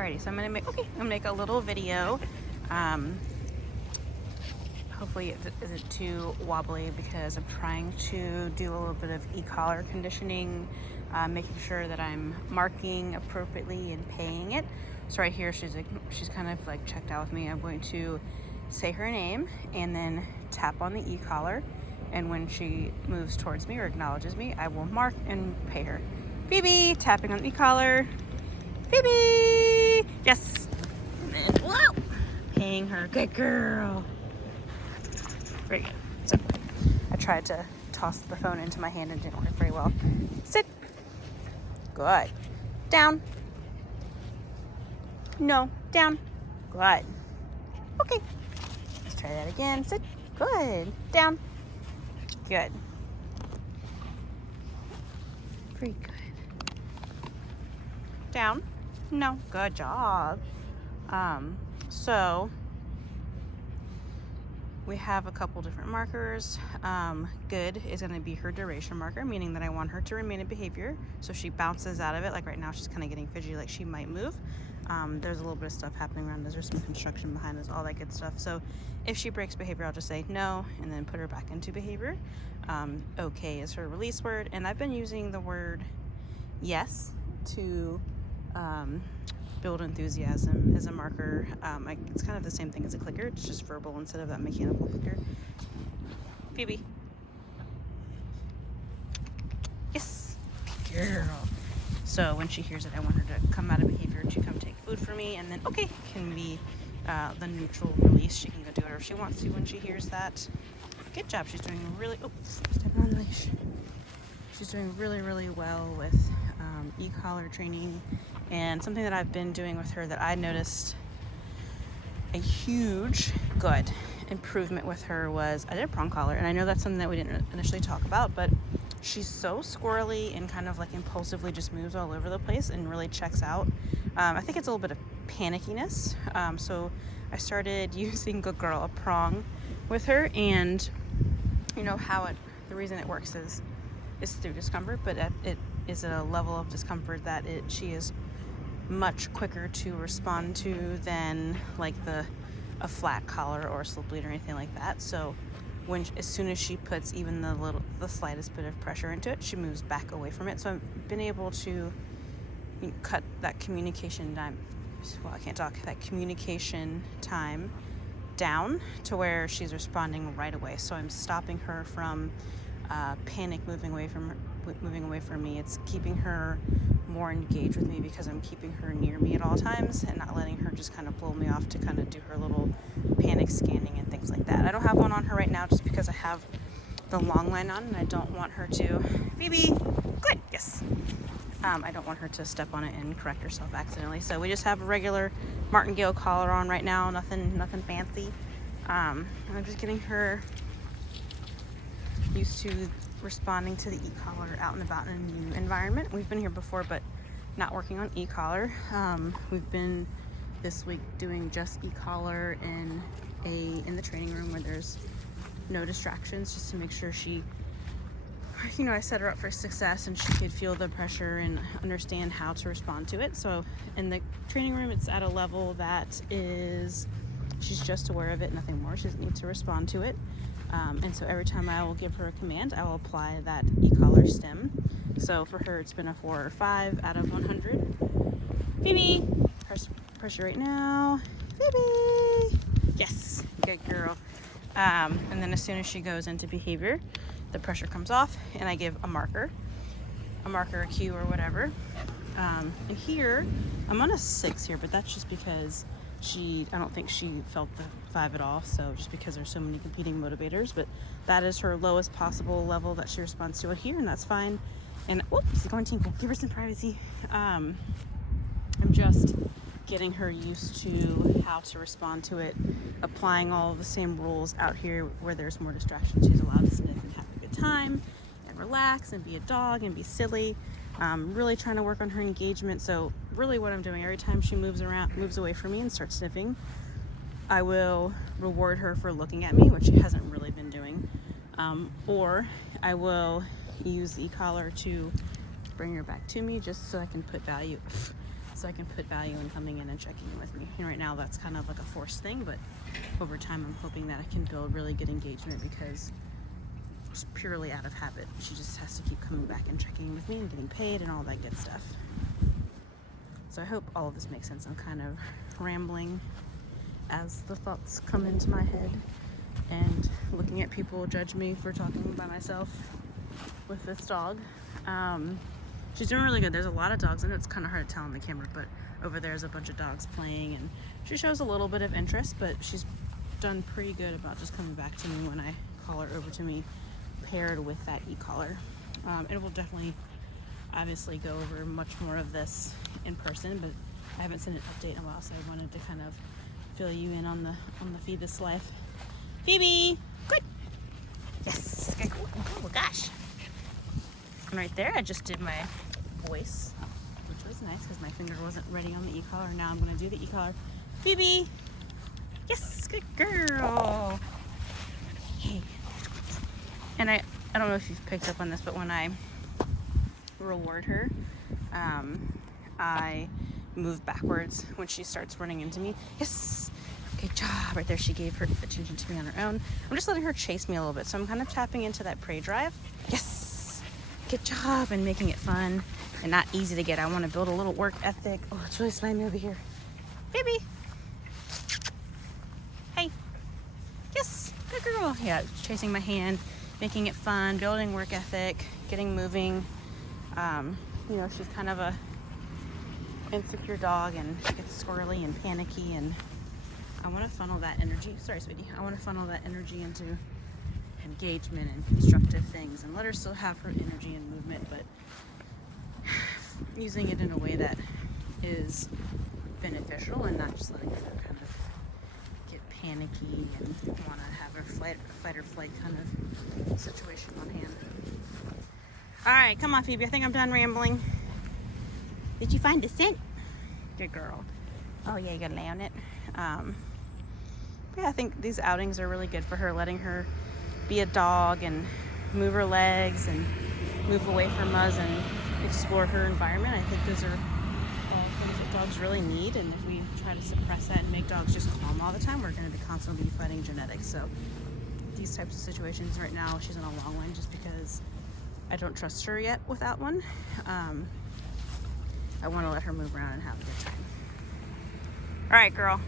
Alrighty, so I'm gonna make a little video. Hopefully it isn't too wobbly because I'm trying to do a little bit of e-collar conditioning, making sure that I'm marking appropriately and paying it. So right here, she's kind of like checked out with me. I'm going to say her name and then tap on the e-collar. And when she moves towards me or acknowledges me, I will mark and pay her. Phoebe, tapping on the e-collar. Phoebe, yes. And then, whoa, paying her. Good girl. Very good. So I tried to toss the phone into my hand and didn't work very well. Sit. Good. Down. No, down. Good. Okay. Let's try that again. Sit. Good. Down. Good. Pretty good. Down. No. Good job. So we have a couple different markers. Good is going to be her duration marker, meaning that I want her to remain in behavior. So she bounces out of it. Like right now, she's kind of getting fidgety, like she might move. There's a little bit of stuff happening around us. There's some construction behind us, all that good stuff. So if she breaks behavior, I'll just say no and then put her back into behavior. Okay is her release word. And I've been using the word yes to build enthusiasm as a marker. It's kind of the same thing as a clicker. It's just verbal instead of that mechanical clicker. Phoebe. Yes. Girl. So when she hears it, I want her to come out of behavior to come take food for me, and then okay can be the neutral release. She can go do whatever she wants to when she hears that. Good job. She's doing really. Oh, stepping on the leash. She's doing really, really well with e-collar training. And something that I've been doing with her that I noticed a huge good improvement with her was I did a prong collar, and I know that's something that we didn't initially talk about, but she's so squirrely and kind of like impulsively just moves all over the place and really checks out. I think it's a little bit of panickiness. So I started using Good Girl, a prong with her, and you know how the reason it works is through discomfort, but it is at a level of discomfort that she is much quicker to respond to than like a flat collar or a slip lead or anything like that. So as soon as she puts even the slightest bit of pressure into it, she moves back away from it. So I've been able to cut that communication time. Well, I can't talk. That communication time down to where she's responding right away. So I'm stopping her from panic moving away from me. It's keeping her more engaged with me because I'm keeping her near me at all times and not letting her just kind of blow me off to kind of do her little panic scanning and things like that. I don't have one on her right now just because I have the long line on and I don't want her to. Phoebe, good, yes. I don't want her to step on it and correct herself accidentally. So we just have a regular martingale collar on right now, nothing fancy. I'm just getting her used to responding to the e-collar out and about in a new environment. We've been here before, but not working on e-collar. We've been this week doing just e-collar in the training room where there's no distractions, just to make sure she, I set her up for success and she could feel the pressure and understand how to respond to it. So in the training room, it's at a level that she's just aware of it, nothing more. She doesn't need to respond to it. And so every time I will give her a command, I will apply that e-collar stem. So for her, it's been a 4 or 5 out of 100. Phoebe, pressure right now. Phoebe, yes, good girl. And then as soon as she goes into behavior, the pressure comes off, and I give a marker, a cue, or whatever. And here, I'm on a 6 here, but that's just because I don't think she felt the 5 at all, so just because there's so many competing motivators, but that is her lowest possible level that she responds to it here, and that's fine. And whoops, it's going to tinkle. Give her some privacy. I'm just getting her used to how to respond to it, applying all of the same rules out here where there's more distraction. She's allowed to sniff and have a good time and relax and be a dog and be silly. Really trying to work on her engagement. So really what I'm doing, every time she moves away from me and starts sniffing, I will reward her for looking at me, which she hasn't really been doing. Or I will use the e-collar to bring her back to me just so I can put value. so I can put value in coming in and checking in with me. And right now that's kind of like a forced thing, but over time I'm hoping that I can build really good engagement because it's purely out of habit. She just has to keep coming back and checking in with me and getting paid and all that good stuff. So I hope all of this makes sense. I'm kind of rambling as the thoughts come into my head and looking at people judge me for talking by myself with this dog. She's doing really good. There's a lot of dogs. I know it's kind of hard to tell on the camera, but over there's a bunch of dogs playing, and she shows a little bit of interest, but she's done pretty good about just coming back to me when I call her over to me, paired with that e-collar. And we'll definitely, obviously, go over much more of this in person, but I haven't seen an update in a while, so I wanted to kind of fill you in on the Phoebus life. Phoebe, good. Yes, good. Oh gosh. And right there, I just did my voice, which was nice because my finger wasn't ready on the e-collar. Now I'm going to do the e-collar. Phoebe, yes, good girl. Hey. And I don't know if you've picked up on this, but when I reward her, I move backwards when she starts running into me. Yes, good job. Right there, she gave her attention to me on her own. I'm just letting her chase me a little bit, so I'm kind of tapping into that prey drive. Yes, good job, and making it fun and not easy to get. I want to build a little work ethic. Oh, it's really smiling me over here. Baby. Hey. Yes, good girl. Yeah, chasing my hand, making it fun, building work ethic, getting moving. You know, she's kind of a insecure dog, and she gets squirrely and panicky, and I want to funnel that energy. Sorry, sweetie. I want to funnel that energy into engagement and constructive things, and let her still have her energy and movement, but using it in a way that is beneficial and not just letting her kind of get panicky and want to have a fight or flight kind of situation on hand. All right, come on, Phoebe. I think I'm done rambling. Did you find the scent? Good girl. Oh yeah, you gotta lay on it. Yeah, I think these outings are really good for her, letting her be a dog and move her legs and move away from us and explore her environment. I think those are all things that dogs really need, and if we try to suppress that and make dogs just calm all the time, we're going to be constantly fighting genetics. So these types of situations right now, she's on a long one just because I don't trust her yet without one. I want to let her move around and have a good time. All right, girl.